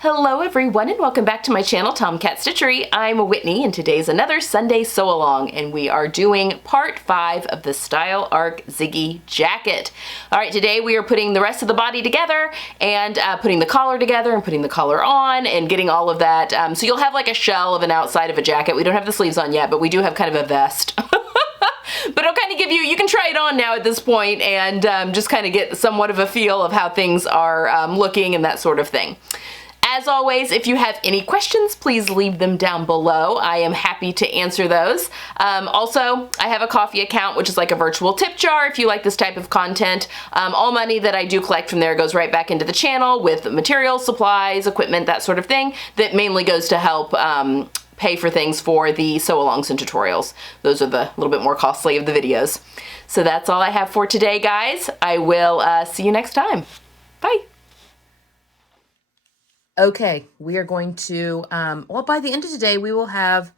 Hello everyone and welcome back to my channel, Tomcat Stitchery. I'm Whitney and today's another Sunday sew along and we are doing part 5 of the Style Arc Ziggy jacket. All right, today we are putting the rest of the body together and putting the collar together and putting the collar on and getting all of that. So you'll have like a shell of an outside of a jacket. We don't have the sleeves on yet, but we do have kind of a vest. But it'll kind of give you, you can try it on now at this point and just kind of get somewhat of a feel of how things are looking and that sort of thing. As always, if you have any questions, please leave them down below. I am happy to answer those. Also, I have a Ko-fi account, which is like a virtual tip jar if you like this type of content. All money that I do collect from there goes right back into the channel with materials, supplies, equipment, that sort of thing, that mainly goes to help pay for things for the sew-alongs and tutorials. Those are the little bit more costly of the videos. So that's all I have for today, guys. I will see you next time. Bye. Okay, we are going to, well, by the end of today, we will have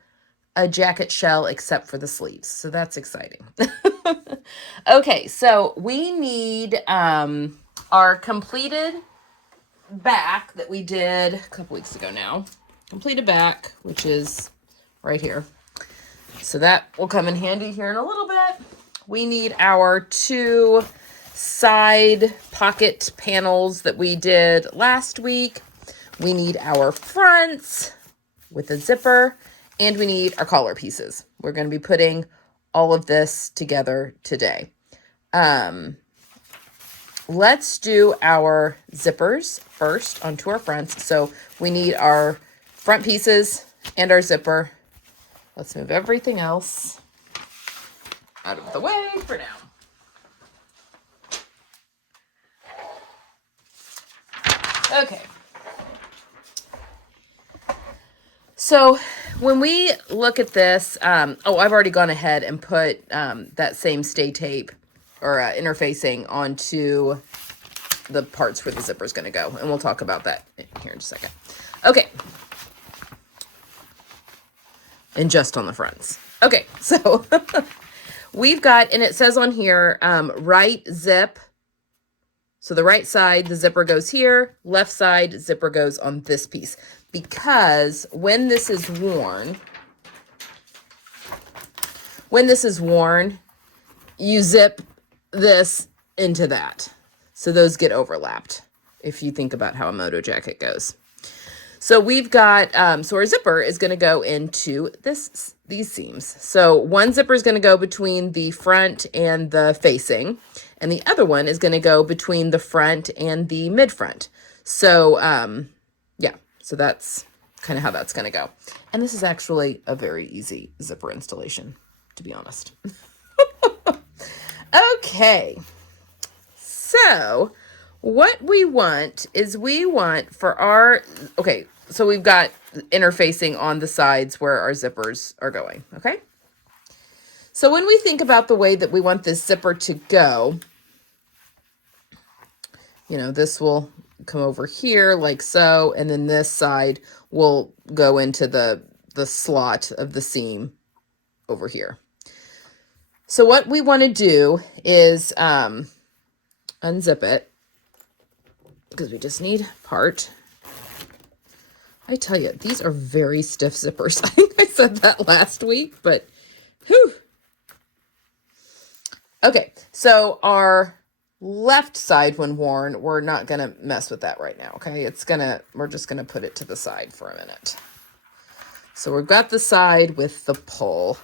a jacket shell except for the sleeves. So that's exciting. Okay, so we need our completed back that we did a couple weeks ago now. Completed back, which is right here. So that will come in handy here in a little bit. We need our 2 side pocket panels that we did last week. We need our fronts with a zipper, and we need our collar pieces. We're going to be putting all of this together today. Let's do our zippers first onto our fronts. So we need our front pieces and our zipper. Let's move everything else out of the way for now. Okay. So when we look at this, oh, I've already gone ahead and put that same stay tape or interfacing onto the parts where the zipper is going to go. And we'll talk about that here in just a second. Okay. And just on the fronts. Okay, so we've got, and it says on here, right zip. So the right side, the zipper goes here. Left side, zipper goes on this piece. Because when this is worn, you zip this into that. So those get overlapped if you think about how a moto jacket goes. So we've got, so our zipper is going to go into these seams. So one zipper is going to go between the front and the facing, and the other one is going to go between the front and the mid front. So, yeah. So that's kind of how that's going to go. And this is actually a very easy zipper installation, to be honest. Okay. So what we want is for our, okay, so we've got interfacing on the sides where our zippers are going, okay? So when we think about the way that we want this zipper to go, you know, this will come over here like so, and then this side will go into the slot of the seam over here. So what we want to do is unzip it, because we just need part. I tell you, these are very stiff zippers. I think I said that last week, but whew. Okay, so our left side when worn, we're not going to mess with that right now, okay? We're just going to put it to the side for a minute. So we've got the side with the pull,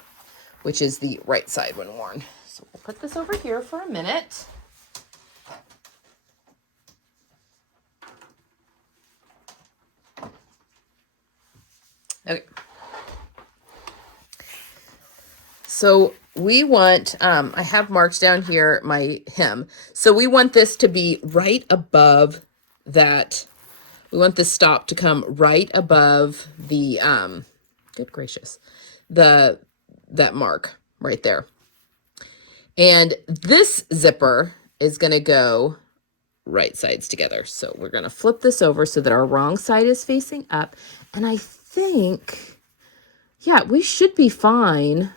which is the right side when worn. So we'll put this over here for a minute. Okay. So we want, I have marked down here my hem. So we want this to be right above that. We want the stop to come right above the, good gracious, that mark right there. And this zipper is going to go right sides together. So we're going to flip this over so that our wrong side is facing up. And I think, yeah, we should be fine.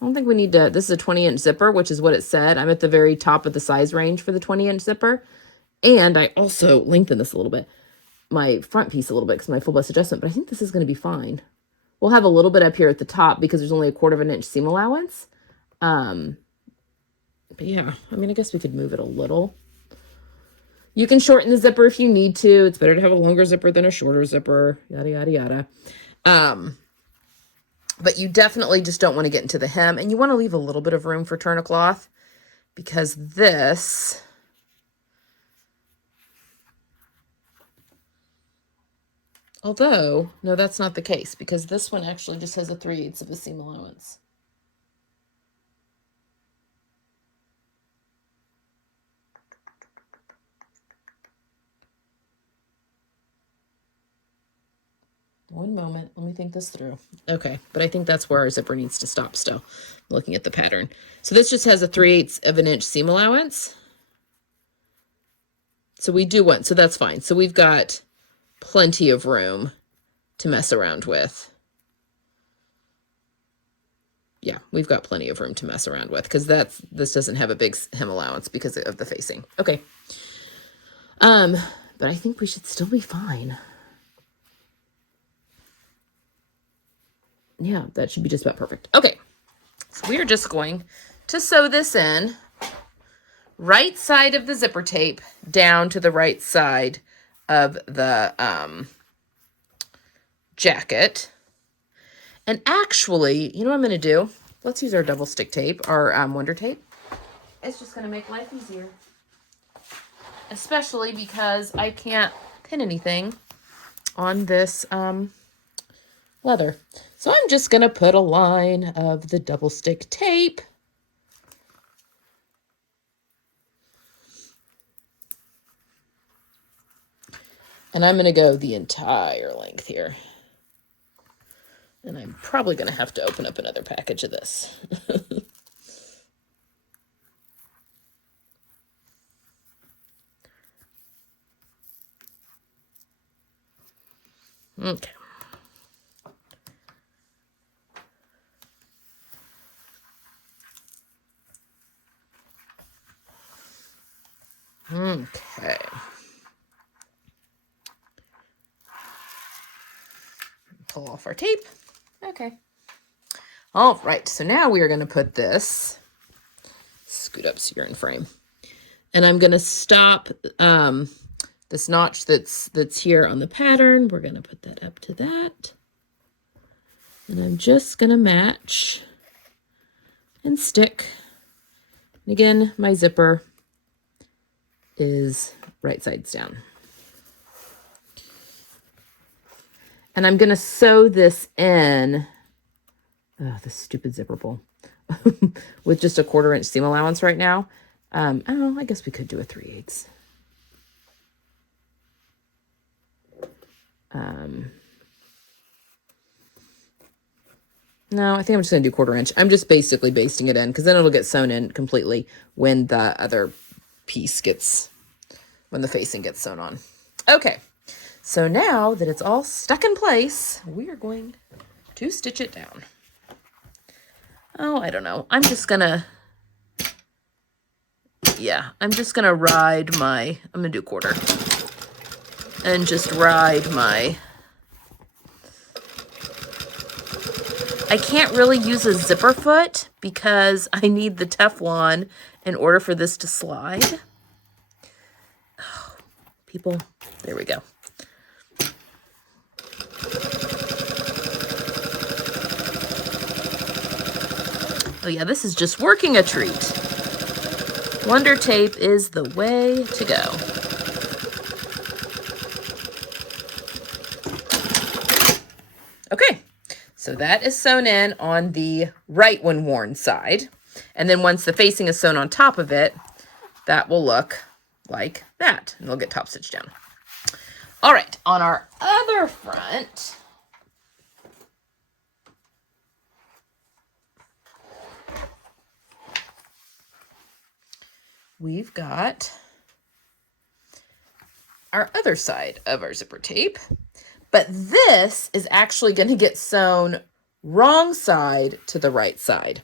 I don't think we need to, this is a 20-inch zipper, which is what it said. I'm at the very top of the size range for the 20-inch zipper. And I also lengthened this a little bit. my front piece a little bit because my full bust adjustment, but I think this is going to be fine. We'll have a little bit up here at the top because there's only 1/4 inch seam allowance. But yeah, I mean, I guess we could move it a little. You can shorten the zipper if you need to. It's better to have a longer zipper than a shorter zipper, yada, yada, yada. But you definitely just don't want to get into the hem, and you want to leave a little bit of room for turn of cloth because this, although, no, that's not the case because this one actually just has a 3/8 of a seam allowance. One moment, let me think this through. Okay, but I think that's where our zipper needs to stop still, looking at the pattern. So this just has a 3/8 of an inch seam allowance. So we do want, so that's fine. So we've got plenty of room to mess around with. Yeah, we've got plenty of room to mess around with because this doesn't have a big hem allowance because of the facing. Okay. But I think we should still be fine. Yeah, that should be just about perfect. Okay, so we are just going to sew this in, right side of the zipper tape down to the right side of the jacket. And actually, you know what I'm going to do? Let's use our double stick tape, our Wonder Tape. It's just going to make life easier. Especially because I can't pin anything on this leather. So I'm just going to put a line of the double stick tape. And I'm going to go the entire length here. And I'm probably going to have to open up another package of this. Okay. Okay. Pull off our tape. Okay. All right. So now we are going to put this, scoot up so you're in frame. And I'm going to stop this notch that's here on the pattern. We're going to put that up to that. And I'm just going to match and stick. And again, my zipper is right sides down. And I'm going to sew this in, oh, this stupid zipper pull, with just a 1/4 inch seam allowance right now. Oh, I guess we could do a 3/8. No, I think I'm just going to do 1/4 inch. I'm just basically basting it in because then it'll get sewn in completely when the other piece gets, when the facing gets sewn on. Okay, so now that it's all stuck in place, we are going to stitch it down. Oh, I don't know. I'm just going to, yeah, I'm just going to ride my, I'm going to do 1/4 and just ride my, I can't really use a zipper foot because I need the Teflon in order for this to slide. Oh, people, there we go. Oh yeah, this is just working a treat. Wonder Tape is the way to go. Okay, so that is sewn in on the right when worn side. And then once the facing is sewn on top of it, that will look like that. And it'll get top stitched down. All right, on our other front, we've got our other side of our zipper tape, but this is actually going to get sewn wrong side to the right side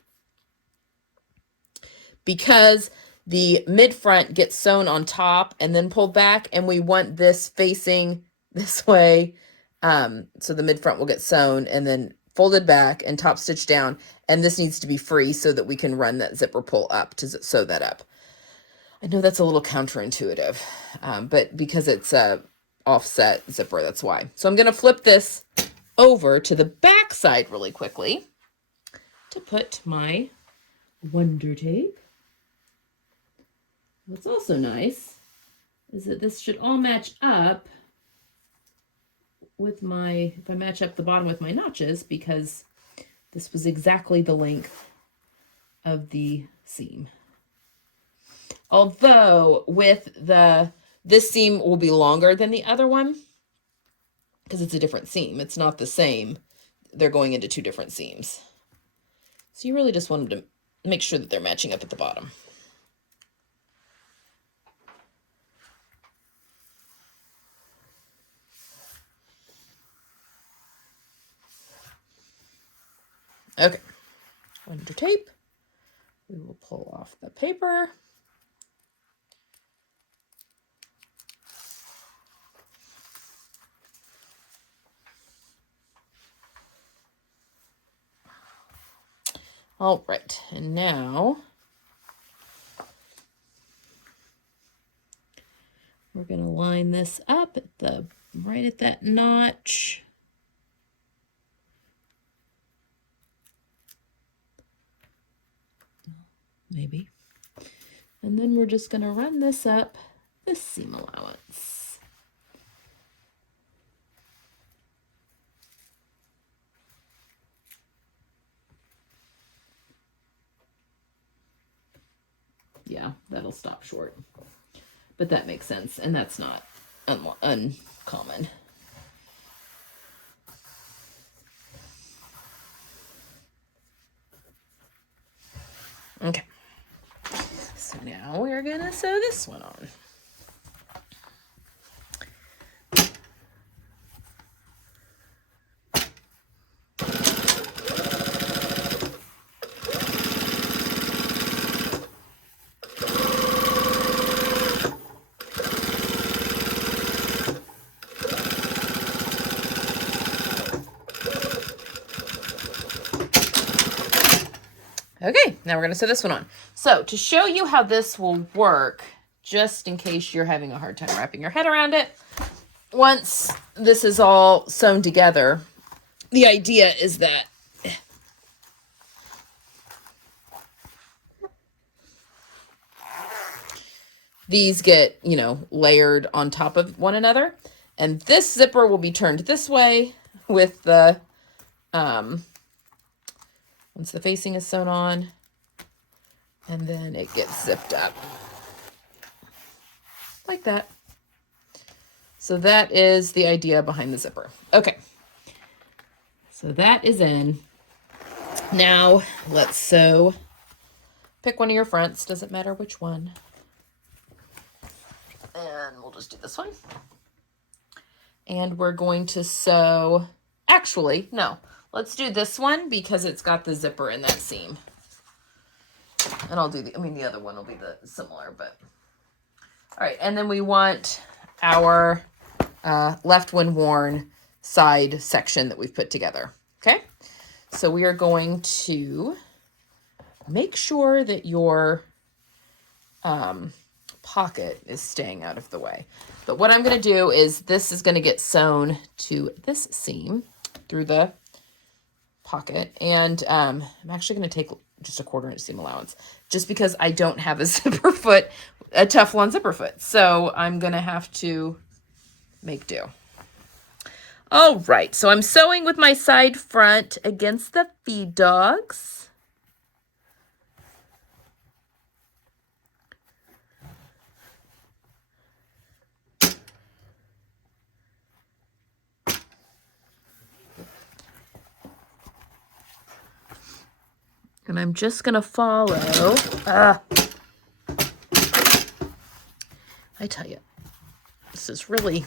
because the mid front gets sewn on top and then pulled back, and we want this facing this way. So the mid front will get sewn and then folded back and top stitched down. And this needs to be free so that we can run that zipper pull up to sew that up. I know that's a little counterintuitive, but because it's a offset zipper, that's why. So I'm going to flip this over to the back side really quickly to put my Wonder Tape. What's also nice is that this should all match up with my, if I match up the bottom with my notches, because this was exactly the length of the seam. Although with this seam will be longer than the other one because it's a different seam. It's not the same. They're going into two different seams. So you really just want them to make sure that they're matching up at the bottom. Okay, Wonder Tape. We will pull off the paper. All right, and now we're going to line this up at right at that notch. Maybe. And then we're just going to run this up this seam allowance. Yeah, that'll stop short. But that makes sense, and that's not uncommon. Okay. So now we're gonna sew this one on. Okay, now we're going to sew this one on. So to show you how this will work, just in case you're having a hard time wrapping your head around it, once this is all sewn together, the idea is that these get, layered on top of one another. And this zipper will be turned this way with the, once the facing is sewn on, and then it gets zipped up like that. So that is the idea behind the zipper. Okay, so that is in. Now let's sew. Pick one of your fronts, doesn't matter which one. And we'll just do this one. And we're going to sew, actually, no, let's do this one because it's got the zipper in that seam. And I'll do the other one will be similar, but. All right, and then we want our left when worn side section that we've put together, okay? So we are going to make sure that your pocket is staying out of the way. But what I'm going to do is this is going to get sewn to this seam through the pocket. And I'm actually going to take just a 1/4 inch seam allowance just because I don't have a zipper foot, a Teflon zipper foot. So I'm going to have to make do. All right, so I'm sewing with my side front against the feed dogs. And I'm just going to follow. I tell you, this is really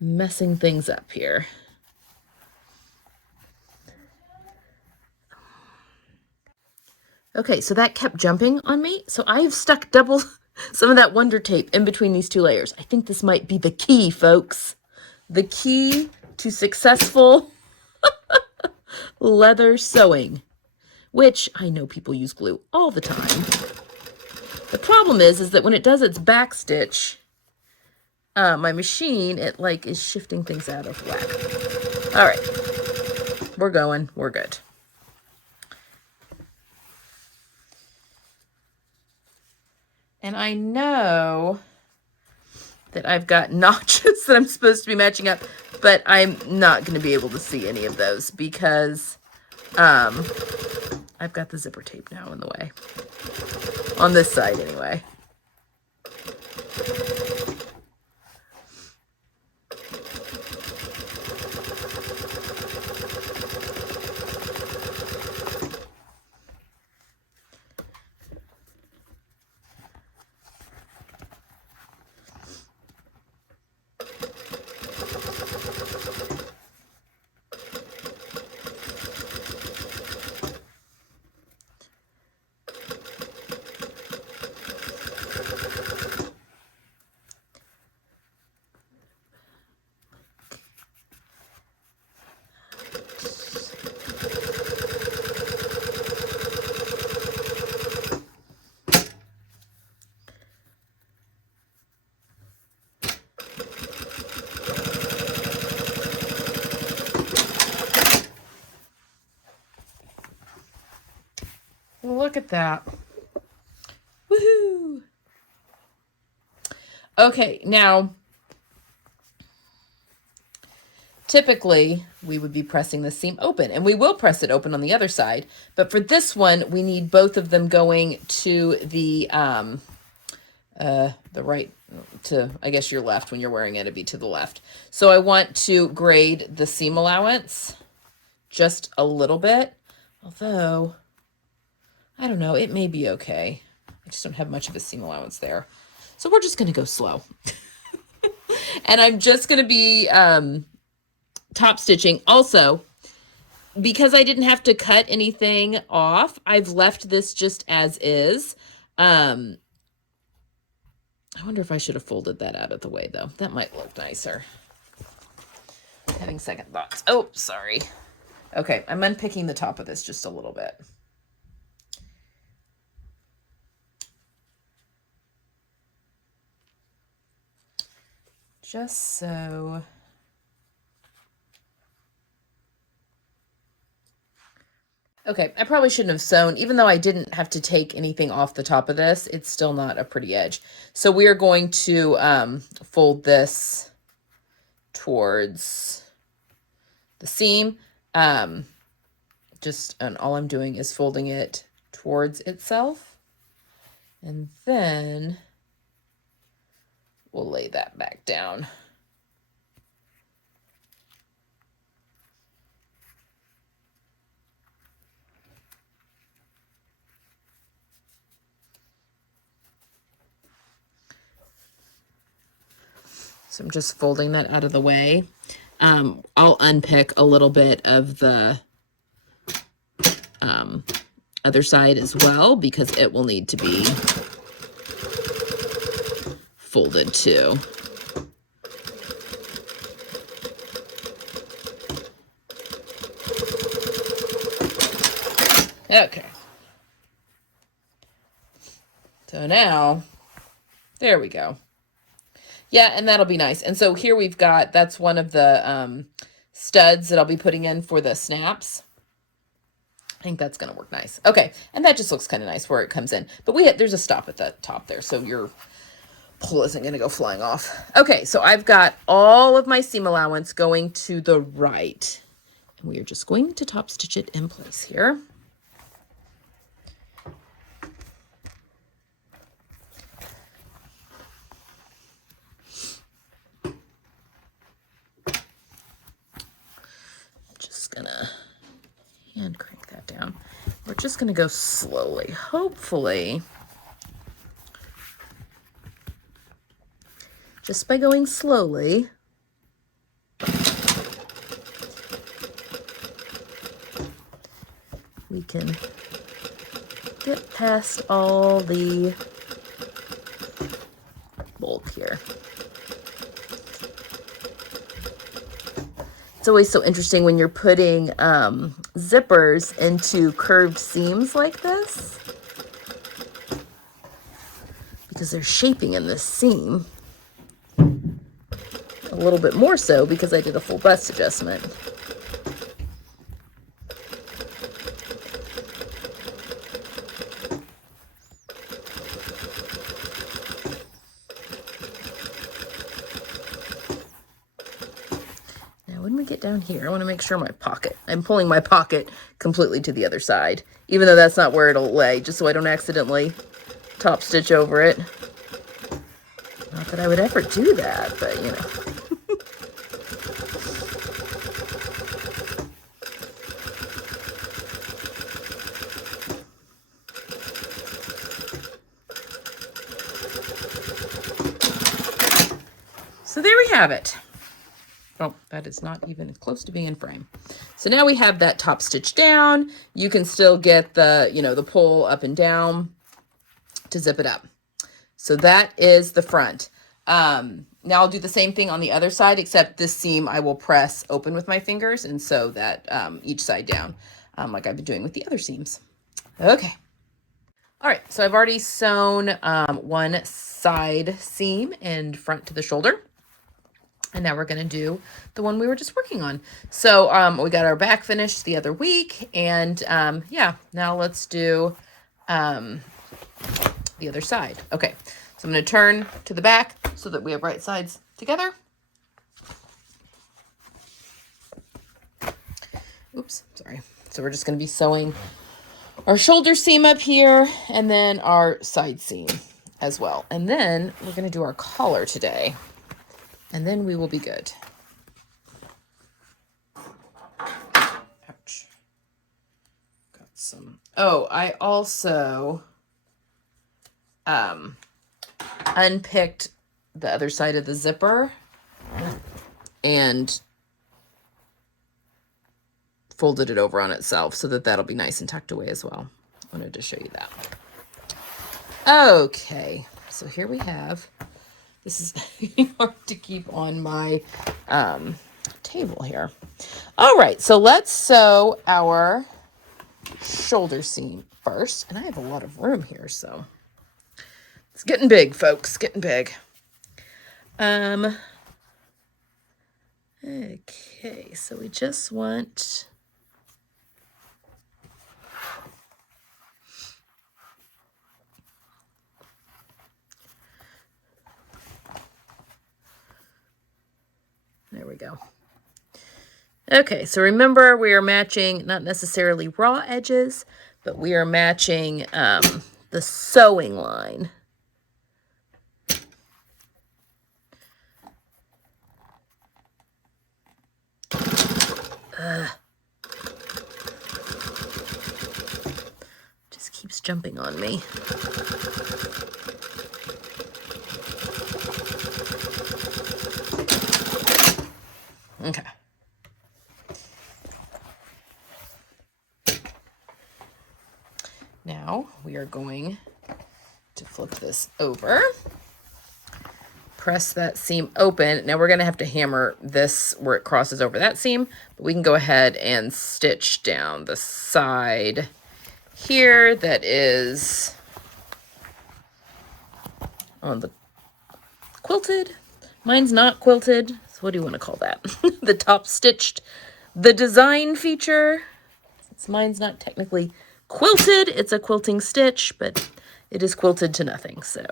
messing things up here. Okay, so that kept jumping on me. So I've stuck double Some of that Wonder Tape in between these two layers. I think this might be the key, folks. The key to successful leather sewing, which I know people use glue all the time. The problem is that when it does its back stitch, my machine, it like is shifting things out of whack. All right, we're going, we're good. And I know that I've got notches that I'm supposed to be matching up, but I'm not going to be able to see any of those because I've got the zipper tape now in the way. On this side anyway. Look at that. Woohoo! Okay, now, typically, we would be pressing the seam open, and we will press it open on the other side, but for this one, we need both of them going to the right, to, I guess, your left. When you're wearing it, it'd be to the left. So I want to grade the seam allowance just a little bit, although I don't know, it may be okay. I just don't have much of a seam allowance there. So we're just going to go slow. And I'm just going to be top stitching. Also, because I didn't have to cut anything off, I've left this just as is. I wonder if I should have folded that out of the way, though. That might look nicer. Having second thoughts. Oh, sorry. Okay, I'm unpicking the top of this just a little bit. Just so. Okay, I probably shouldn't have sewn, even though I didn't have to take anything off the top of this, it's still not a pretty edge. So we are going to fold this towards the seam. And all I'm doing is folding it towards itself. And then we'll lay that back down. So I'm just folding that out of the way. I'll unpick a little bit of the other side as well, because it will need to be folded too. Okay. So now, there we go. Yeah, and that'll be nice. And so here we've got, that's one of the studs that I'll be putting in for the snaps. I think that's going to work nice. Okay, and that just looks kind of nice where it comes in. But there's a stop at the top there, so your pull isn't going to go flying off. Okay, so I've got all of my seam allowance going to the right. And we are just going to top stitch it in place here. Just gonna hand crank that down. We're just gonna go slowly. Hopefully, just by going slowly, we can get past all the bulk here. It's always so interesting when you're putting zippers into curved seams like this, because they're shaping in this seam. A little bit more so because I did a full bust adjustment. When we get down here, I want to make sure my pocket, I'm pulling my pocket completely to the other side, even though that's not where it'll lay, just so I don't accidentally top stitch over it. Not that I would ever do that, but you know. So there we have it. Oh, that is not even close to being in frame. So now we have that top stitch down. You can still get the, you know, the pull up and down to zip it up. So that is the front. Now I'll do the same thing on the other side, except this seam I will press open with my fingers and sew that each side down, like I've been doing with the other seams. Okay. All right, so I've already sewn one side seam and front to the shoulder. And now we're going to do the one we were just working on. So we got our back finished the other week. And yeah, now let's do the other side. Okay, so I'm going to turn to the back so that we have right sides together. Oops, sorry. So we're just going to be sewing our shoulder seam up here and then our side seam as well. And then we're going to do our collar today. And then we will be good. Ouch. Got some. Oh, I also unpicked the other side of the zipper and folded it over on itself so that that'll be nice and tucked away as well. I wanted to show you that. Okay, so here we have. This is hard to keep on my table here. All right, so let's sew our shoulder seam first. And I have a lot of room here, so it's getting big, folks, getting big. Okay, so we just want... There we go. Okay, so remember we are matching not necessarily raw edges, but we are matching the sewing line. Just keeps jumping on me. Okay. Now we are going to flip this over, press that seam open. Now we're going to have to hammer this where it crosses over that seam, but we can go ahead and stitch down the side here that is on the quilted. Mine's not quilted. So what do you want to call that? The top stitched, the design feature. Since mine's not technically quilted, it's a quilting stitch, but it is quilted to nothing, so.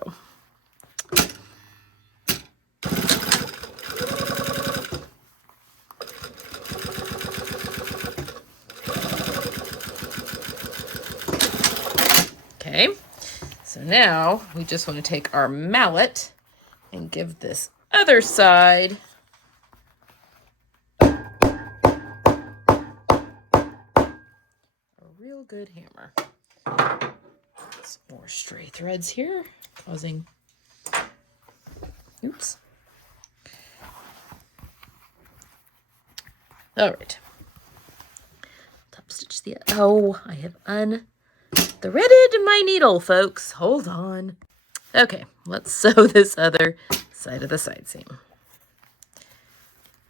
Okay, so now we just want to take our mallet and give this other side a real good hammer. Some more stray threads here, causing, oops. All right. Top stitch the, oh, I have unthreaded my needle, folks. Hold on. Okay, let's sew this other side of the side seam.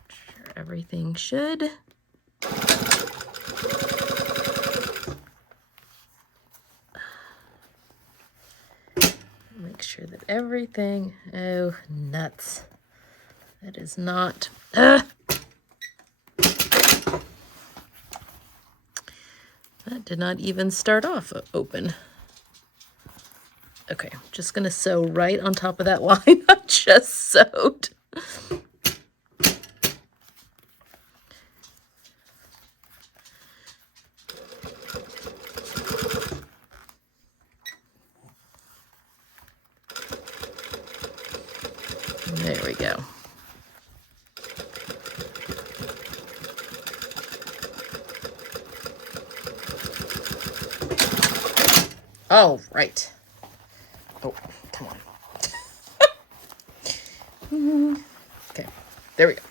Sure everything should. Make sure that everything, oh, nuts. That is not, that did not even start off open. Okay, I'm just gonna sew right on top of that line I just sewed. There we go. All right. Oh, come on. Okay, there we go.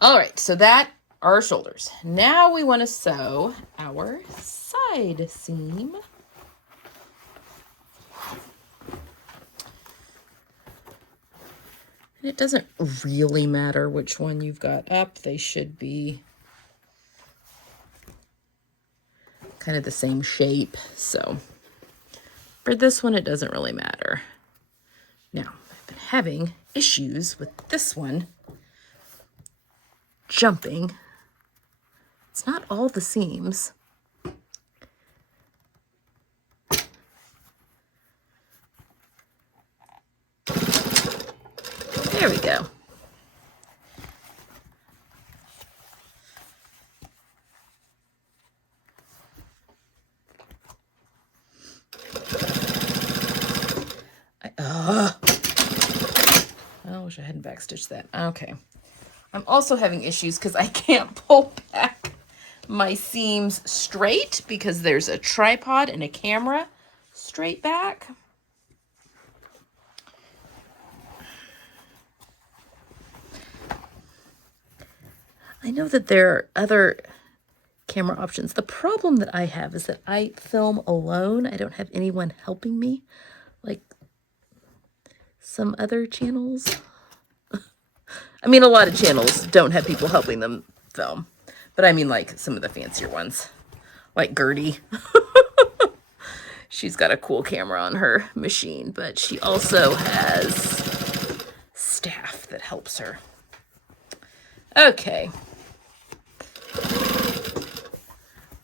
All right, so that are our shoulders. Now we want to sew our side seam. And it doesn't really matter which one you've got up. They should be kind of the same shape. So for this one, it doesn't really matter. Now, I've been having issues with this one jumping. It's not all the seams. There we go. I wish I hadn't backstitched that. Okay. I'm also having issues because I can't pull back my seams straight because there's a tripod and a camera straight back. I know that there are other camera options. The problem that I have is that I film alone. I don't have anyone helping me like some other channels. I mean, a lot of channels don't have people helping them film, but I mean like some of the fancier ones, like Gertie. She's got a cool camera on her machine, but she also has staff that helps her. Okay.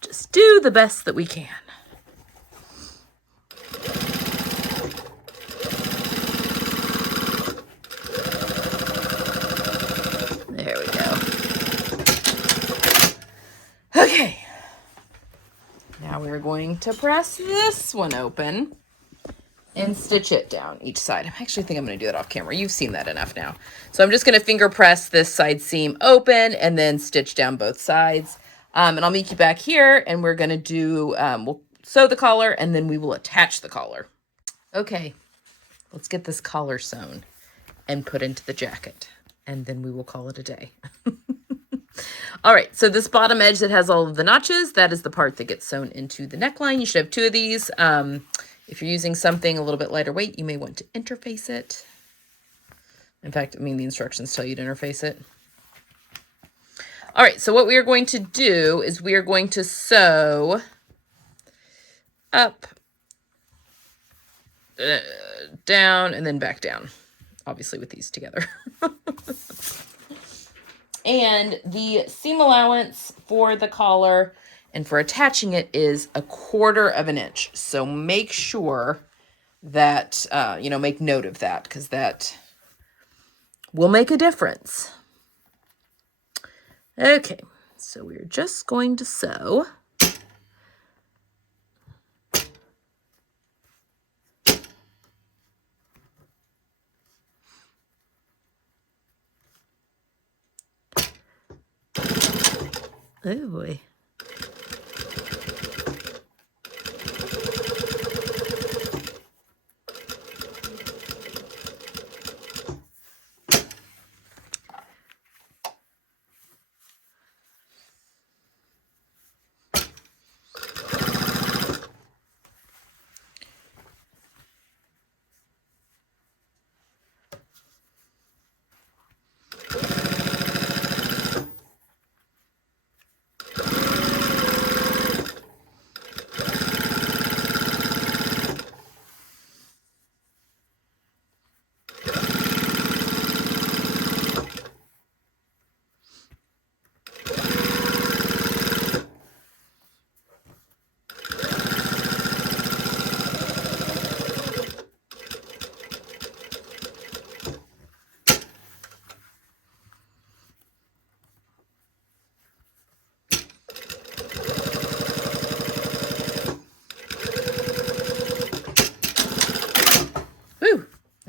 Just do the best that we can. There we go. Okay. Now we're going to press this one open and stitch it down each side. I actually think I'm going to do that off camera. You've seen that enough now. So I'm just going to finger press this side seam open and then stitch down both sides. And I'll meet you back here and we're going to do, we'll sew the collar and then we will attach the collar. Okay, let's get this collar sewn and put into the jacket and then we will call it a day. All right, so this bottom edge that has all of the notches, that is the part that gets sewn into the neckline. You should have two of these. If you're using something a little bit lighter weight, you may want to interface it. In fact, I mean, the instructions tell you to interface it. All right, so what we are going to do is we are going to sew up, down, and then back down, obviously with these together. And the seam allowance for the collar and for attaching it is 1/4 of an inch. So make sure that, make note of that because that will make a difference. Okay, so we're just going to sew. Oh boy.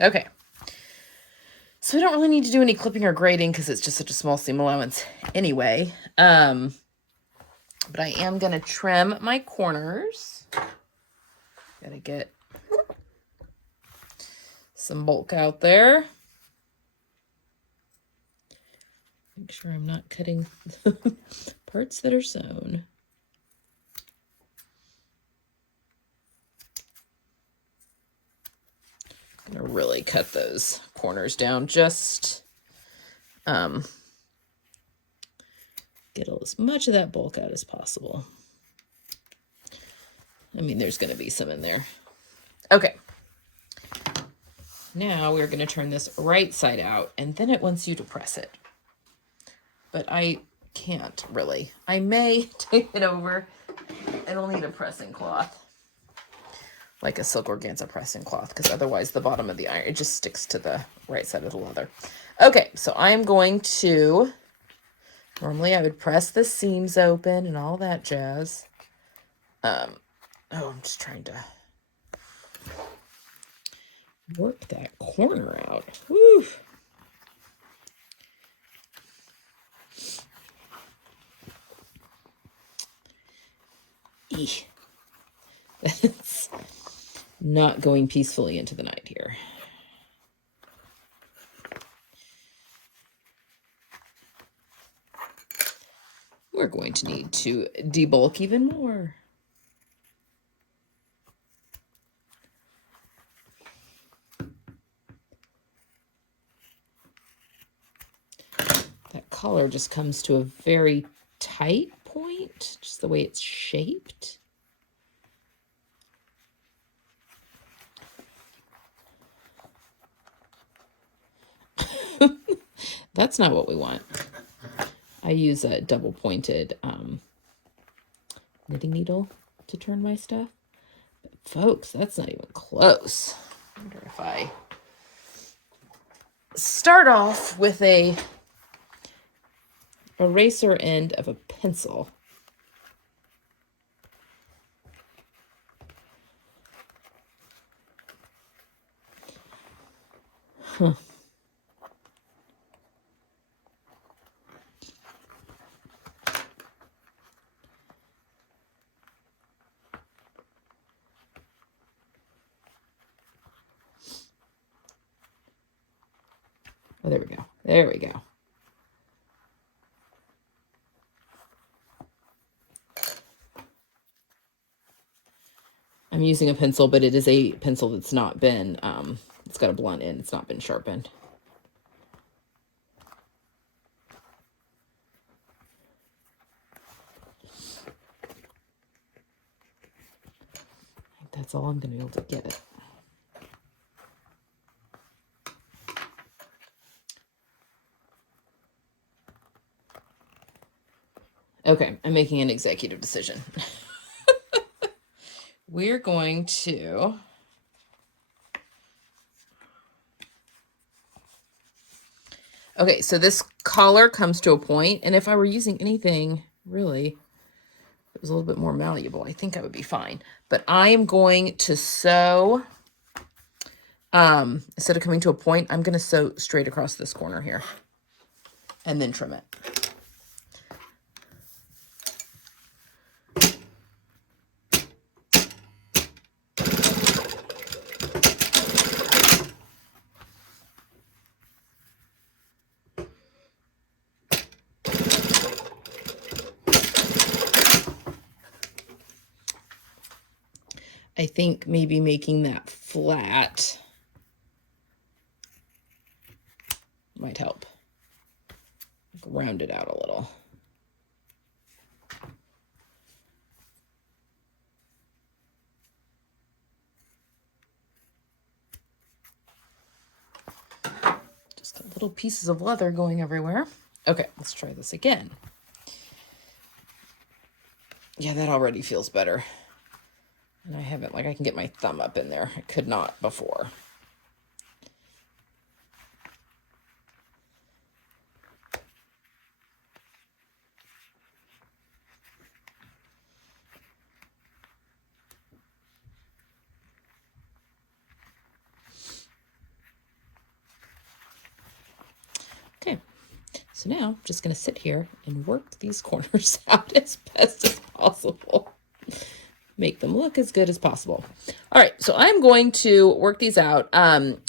Okay. So we don't really need to do any clipping or grading because it's just such a small seam allowance anyway. But I am going to trim my corners. Gotta get some bulk out there. Make sure I'm not cutting parts that are sewn. I'm gonna really cut those corners down, just get as much of that bulk out as possible. I mean, there's gonna be some in there. Okay. Now we're gonna turn this right side out, and then it wants you to press it. But I can't really. I may take it over. It'll need a pressing cloth. Like a silk organza pressing cloth, because otherwise the bottom of the iron, it just sticks to the right side of the leather. Okay, so I'm going to, normally I would press the seams open and all that jazz. I'm just trying to work that corner out. Woo! Eeh. That's not going peacefully into the night here. We're going to need to debulk even more. That collar just comes to a very tight point, just the way it's shaped. That's not what we want. I use a double pointed knitting needle to turn my stuff. But folks, that's not even close. I wonder if I start off with a eraser end of a pencil. Huh. Oh, there we go. There we go. I'm using a pencil, but it is a pencil that's not been, it's got a blunt end. It's not been sharpened. That's all I'm going to be able to get. Okay, I'm making an executive decision. We're going to okay, so this collar comes to a point, and if I were using anything really it was a little bit more malleable, I think I would be fine. But I am going to sew, instead of coming to a point, I'm going to sew straight across this corner here and then trim it. I think maybe making that flat might help. Round it out a little. Just got little pieces of leather going everywhere. Okay, let's try this again. Yeah, that already feels better. And I haven't, like, I can get my thumb up in there. I could not before. So now I'm just going to sit here and work these corners out as best as possible. Make them look as good as possible. All right, so I'm going to work these out.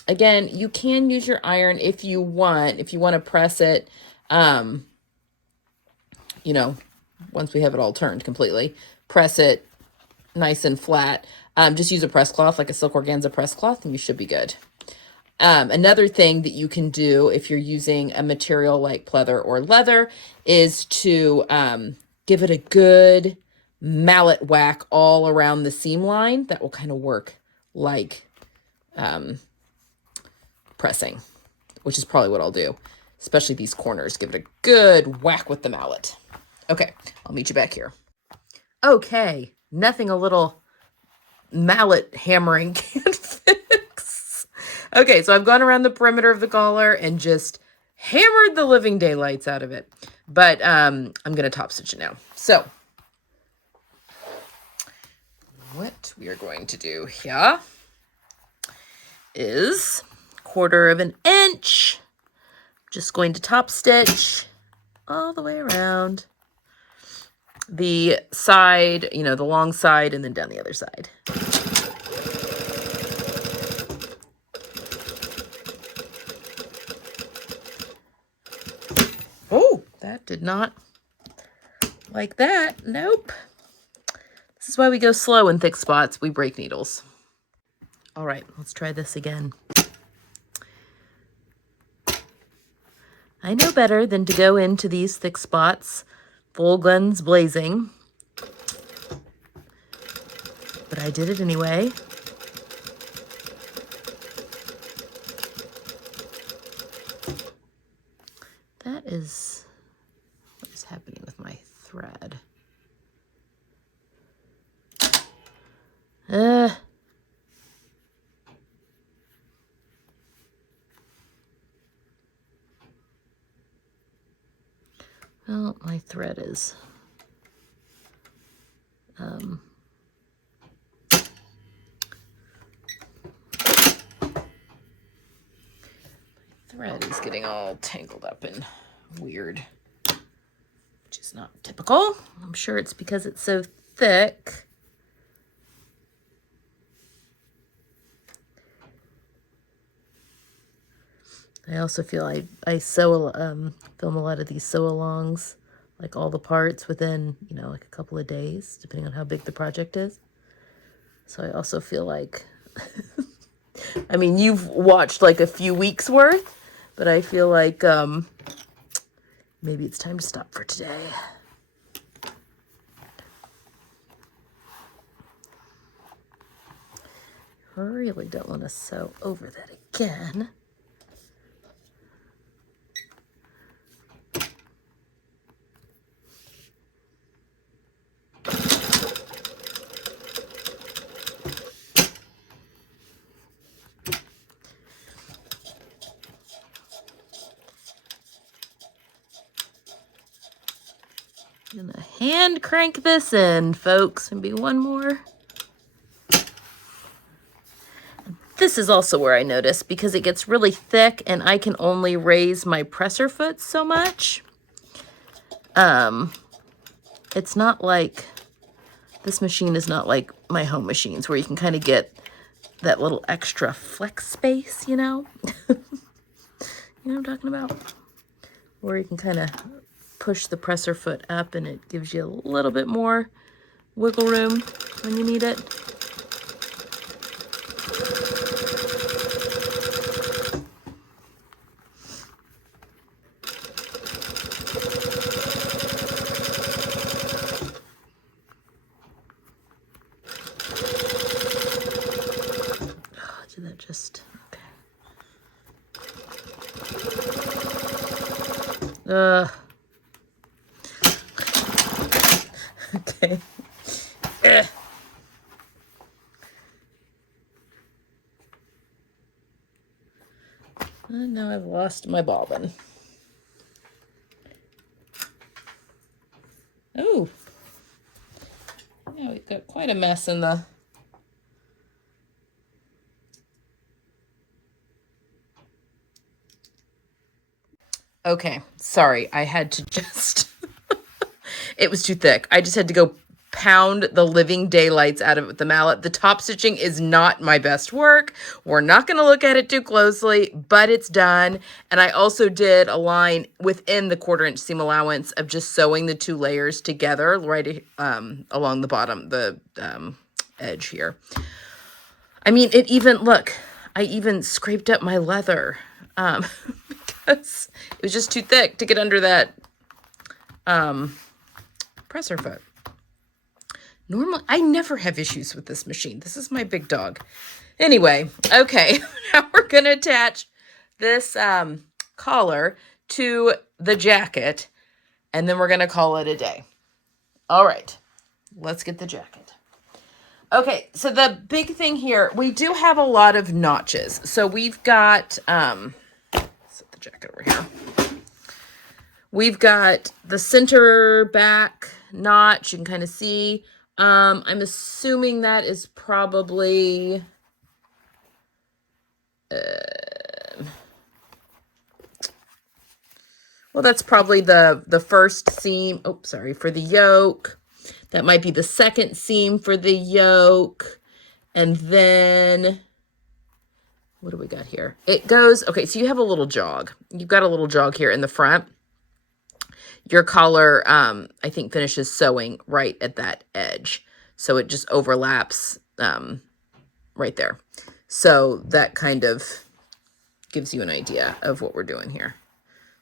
Again, you can use your iron if you want to press it, you know, once we have it all turned completely, press it nice and flat. Just use a press cloth, like a silk organza press cloth, and you should be good. Another thing that you can do if you're using a material like pleather or leather is to give it a good mallet whack all around the seam line. That will kind of work like pressing, which is probably what I'll do, especially these corners. Give it a good whack with the mallet. Okay, I'll meet you back here. Okay, nothing a little mallet hammering can't fix. Okay, so I've gone around the perimeter of the collar and just hammered the living daylights out of it. But I'm going to top stitch it now. So what we are going to do here is 1/4 of an inch. Just going to top stitch all the way around the side, you know, the long side, and then down the other side. Oh, that did not like that. Nope. This is why we go slow in thick spots. We break needles. All right, let's try this again. I know better than to go into these thick spots full guns blazing, but I did it anyway. That is what is happening with my thread. Well, my thread is thread is getting all tangled up and weird, which is not typical. I'm sure it's because it's so thick. I also feel I sew film a lot of these sew-alongs, like all the parts within, you know, like a couple of days, depending on how big the project is. So I also feel like, I mean, you've watched like a few weeks worth, but I feel like maybe it's time to stop for today. I really don't want to sew over that again. I'm gonna hand crank this in, folks. Maybe one more. This is also where I notice, because it gets really thick and I can only raise my presser foot so much. It's not like, this machine is not like my home machines where you can kind of get that little extra flex space, you know? You know what I'm talking about? Where you can kind of push the presser foot up and it gives you a little bit more wiggle room when you need it. Did that just, okay. Okay. And now I've lost my bobbin. Oh. Yeah, we've got quite a mess in the... Okay, sorry, I had to just, it was too thick. I just had to go pound the living daylights out of it with the mallet. The top stitching is not my best work. We're not going to look at it too closely, but it's done. And I also did a line within the 1/4 inch seam allowance of just sewing the 2 layers together right along the bottom, the edge here. I mean, it even, look, I even scraped up my leather because it was just too thick to get under that presser foot. Normally, I never have issues with this machine. This is my big dog. Anyway, okay, now we're going to attach this collar to the jacket, and then we're going to call it a day. All right, let's get the jacket. Okay, so the big thing here, we do have a lot of notches. So we've got, let's set the jacket over here. We've got the center back notch, you can kind of see. I'm assuming that is probably, well, that's probably the first seam. Oh, sorry, for the yoke. That might be the second seam for the yoke. And then, what do we got here? It goes, okay, so you have a little jog. You've got a little jog here in the front. Your collar, I think, finishes sewing right at that edge. So it just overlaps right there. So that kind of gives you an idea of what we're doing here.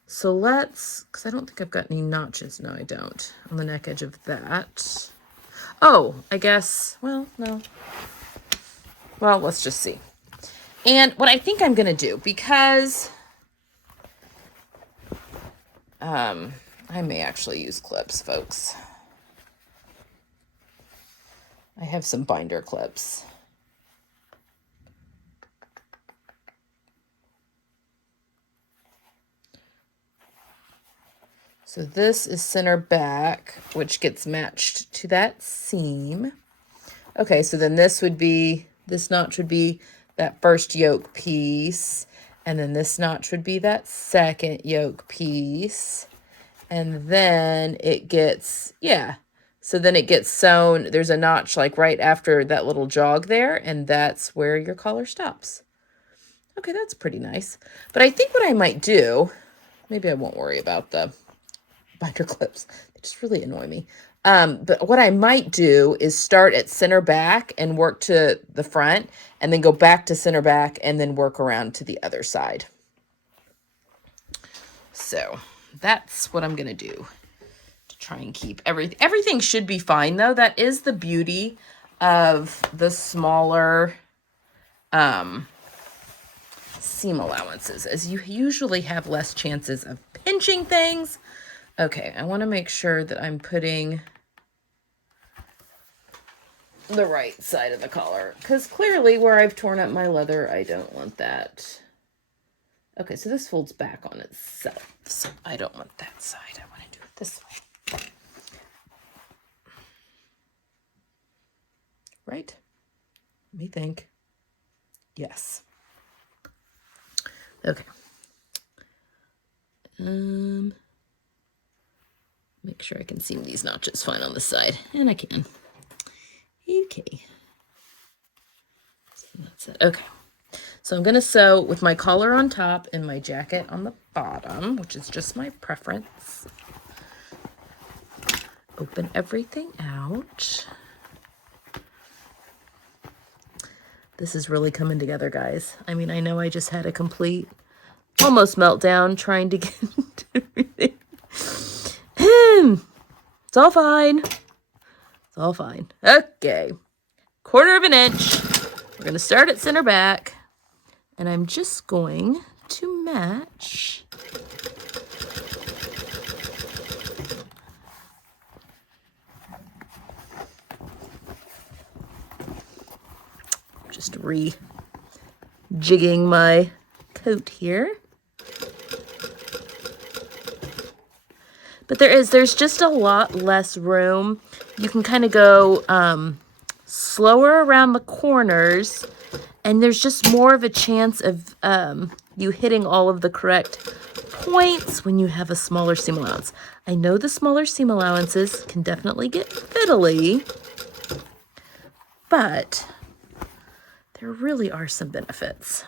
So let's, because I don't think I've got any notches. No, I don't. On the neck edge of that. Oh, I guess, well, no. Well, let's just see. And what I think I'm going to do, because I may actually use clips, folks. I have some binder clips. So this is center back, which gets matched to that seam. Okay, so then this would be, this notch would be that first yoke piece. And then this notch would be that second yoke piece. And then it gets, yeah. So then it gets sewn. There's a notch like right after that little jog there. And that's where your collar stops. Okay, that's pretty nice. But I think what I might do, maybe I won't worry about the binder clips. They just really annoy me. But what I might do is start at center back and work to the front and then go back to center back and then work around to the other side. So that's what I'm going to do to try and keep everything. Everything should be fine though. That is the beauty of the smaller seam allowances, as you usually have less chances of pinching things. Okay, I want to make sure that I'm putting the right side of the collar, because clearly where I've torn up my leather, I don't want that. Okay, so this folds back on itself, so I don't want that side. I want to do it this way. Right? Let me think. Yes. Okay. Make sure I can seam these notches fine on the side, and I can. Okay. So that's it. Okay. So I'm going to sew with my collar on top and my jacket on the bottom, which is just my preference. Open everything out. This is really coming together, guys. I mean, I know I just had a complete, almost meltdown trying to get everything. It's all fine. It's all fine. Okay. 1/4 inch. We're going to start at center back. And I'm just going to match just re-jigging my coat here. But there's just a lot less room. You can kind of go slower around the corners, and there's just more of a chance of you hitting all of the correct points when you have a smaller seam allowance. I know the smaller seam allowances can definitely get fiddly, but there really are some benefits.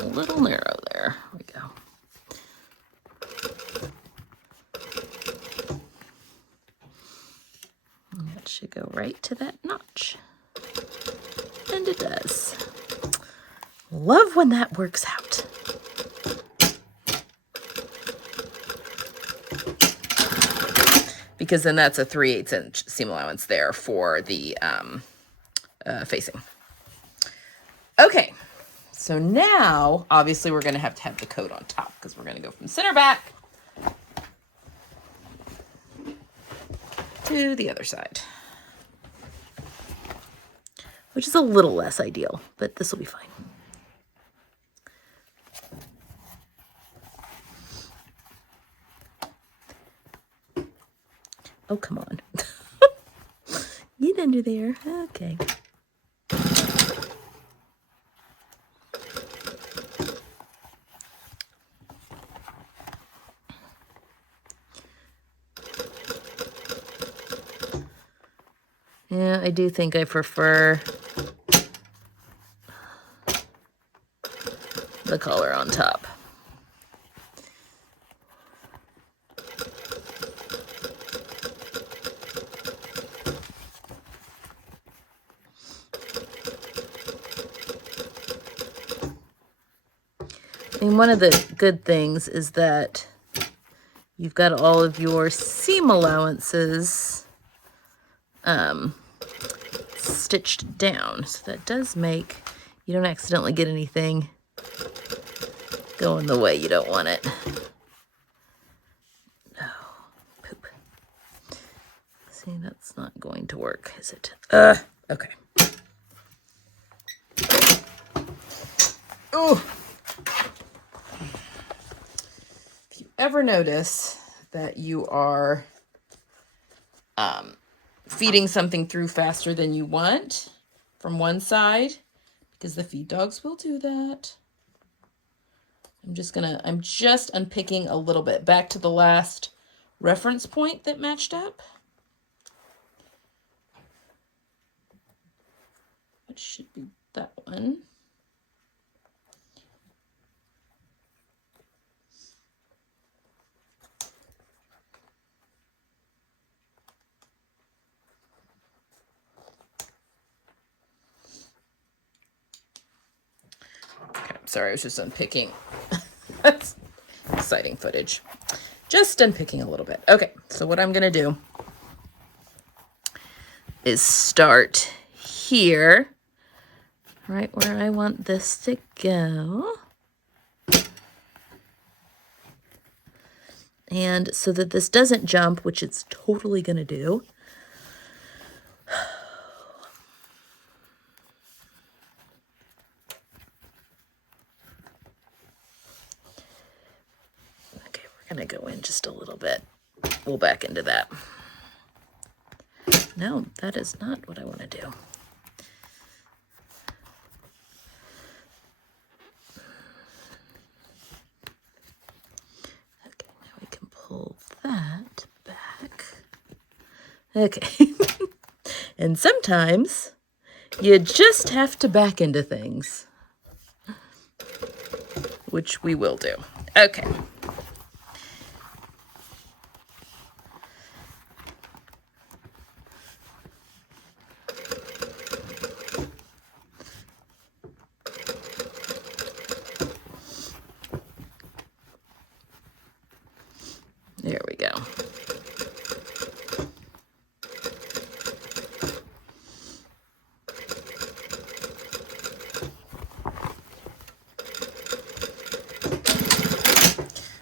A little narrow there. There we go. That should go right to that notch. And it does. Love when that works out. Because then that's a 3/8 inch seam allowance there for the facing. Okay, so now obviously we're going to have the coat on top because we're going to go from center back to the other side, which is a little less ideal, but this will be fine. Oh, come on. Get under there. Okay. Yeah, I do think I prefer the collar on top. And one of the good things is that you've got all of your seam allowances stitched down. So that does make, you don't accidentally get anything going the way you don't want it. Oh, poop. See, that's not going to work, is it? Okay. Oh. If you ever notice that you are feeding something through faster than you want from one side, because the feed dogs will do that, I'm just unpicking a little bit back to the last reference point that matched up, which should be that one. Sorry, I was just unpicking. That's exciting footage. Just unpicking a little bit. Okay, so what I'm going to do is start here, right where I want this to go. And so that this doesn't jump, which it's totally going to do, going to go in just a little bit. We'll back into that. No, that is not what I want to do. Okay, now we can pull that back. Okay. And sometimes you just have to back into things, which we will do. Okay. There we go.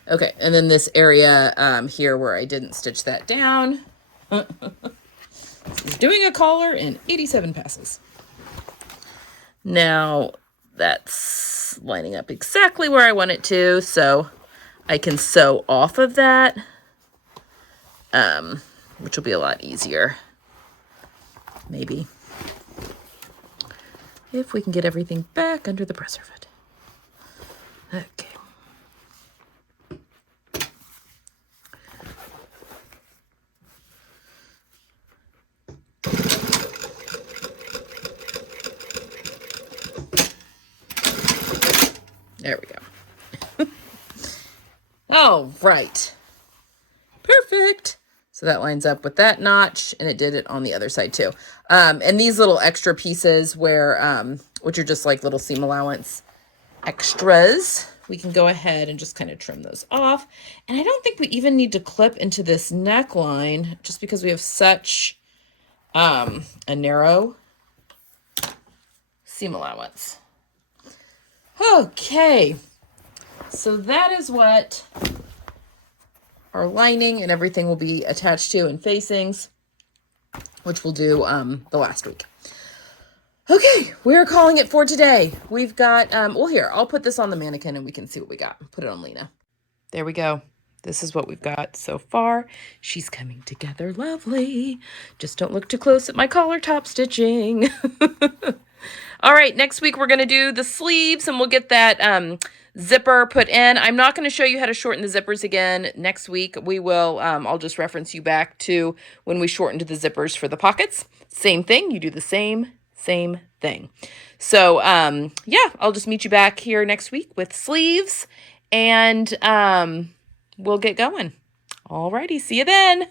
Okay, and then this area here where I didn't stitch that down. This is doing a collar in 87 passes. Now that's lining up exactly where I want it to, so I can sew off of that. which will be a lot easier. Maybe. If we can get everything back under the presser foot. Okay. There we go. All right. Perfect. So that lines up with that notch, and it did it on the other side too. And these little extra pieces where, which are just like little seam allowance extras, we can go ahead and just kind of trim those off. And I don't think we even need to clip into this neckline just because we have such a narrow seam allowance. Okay, so that is what our lining and everything will be attached to and facings, which we'll do the last week. Okay, we're calling it for today. We've got, well here, I'll put this on the mannequin and we can see what we got. Put it on Lena. There we go. This is what we've got so far. She's coming together lovely. Just don't look too close at my collar top stitching. All right, next week we're going to do the sleeves and we'll get that zipper put in. I'm not going to show you how to shorten the zippers again next week. We will, I'll just reference you back to when we shortened the zippers for the pockets. Same thing, you do the same thing. So, yeah, I'll just meet you back here next week with sleeves and we'll get going. Alrighty, see you then.